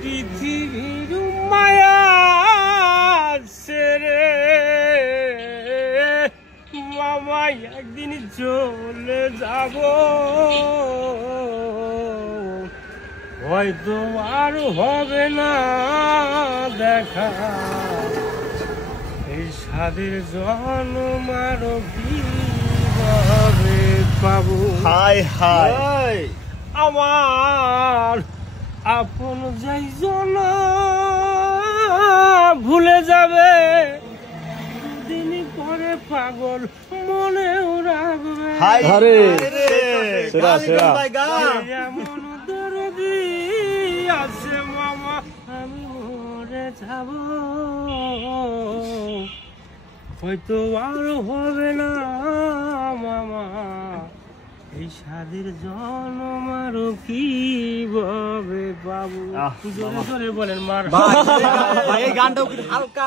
পৃথিবীর মায়া ছেড়ে মামা একদিন চলে যাব, হয়তো আর হবে না দেখা, এই স্বাদের জন্ম আরো কিভাবে পাবো। হায় হায় আমার আপন যাইজন ভুলে যাবে, দুদিন পরে পাগল মনেও রাখবে। এমন দরদি আছে মামা, আমি মরে যাব, হয়তো আর হবে না মামা, এই স্বাদের জন্ম আরো কিভাবে পাবো। জোরে জোরে বলেন মার। এই গানটাও হালকা